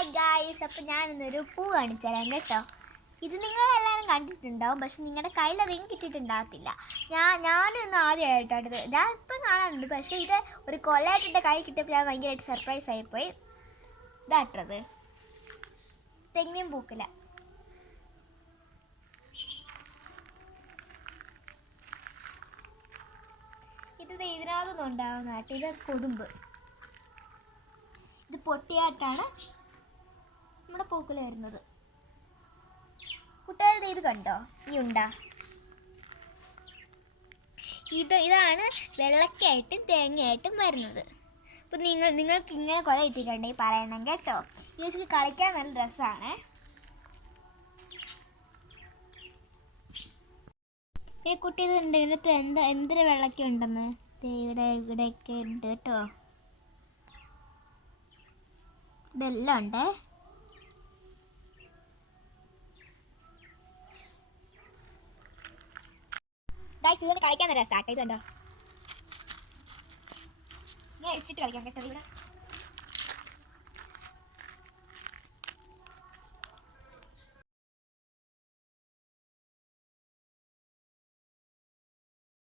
Hi guys, അപ്പം ഞാനിന്നൊരു പൂ കാണിച്ചു തരാം കേട്ടോ. ഇത് നിങ്ങളെല്ലാവരും കണ്ടിട്ടുണ്ടാവും, പക്ഷെ നിങ്ങളുടെ കയ്യിൽ അധികം കിട്ടിയിട്ടുണ്ടാകത്തില്ല. ഞാനും ഇന്ന് ആദ്യമായിട്ടാണ് ഞാൻ ഇപ്പം കാണാറുണ്ട്, പക്ഷേ ഇത് ഒരു കൊല്ലമായിട്ട് കൈ കിട്ടിയപ്പോൾ ഞാൻ ഭയങ്കരമായിട്ട് സർപ്രൈസ് ആയിപ്പോയി. ഇതാട്ടത് തെങ്ങിൻ പൂക്കില. ഇത് ഇതിനകത്തൊന്നും ഉണ്ടാകുന്നതായിട്ട്. ഇത് കൊതുമ്പ്. ഇത് പൊട്ടിയായിട്ടാണ് നമ്മുടെ പൂക്കുല വരുന്നത്. കൂട്ടുകാരുടെ ഇത് കണ്ടോ, ഈ ഉണ്ടാ ഇതാണ് വെള്ളക്കായിട്ടും തേങ്ങയായിട്ടും വരുന്നത്. അപ്പം നിങ്ങൾക്ക് ഇങ്ങനെ കുറെ ഇട്ടിട്ടുണ്ടെങ്കിൽ പറയണം കേട്ടോ. ഈ കളിക്കാൻ നല്ല രസമാണ്. ഈ കുട്ടി ഇതുണ്ട്, ഇതിനകത്ത് എന്തൊരു വെള്ളക്ക ഉണ്ടെന്ന് ഇവിടെയൊക്കെ ഉണ്ട് കേട്ടോ. ഇതെല്ലാം ഉണ്ട്. ഇതുകൊണ്ട് കളിക്കാൻ രസമാട്ടോ. ഇതുണ്ടോ, ഞാൻ ഇട്ടിട്ട് കളിക്കാം കേട്ടോ. ഇവിടെ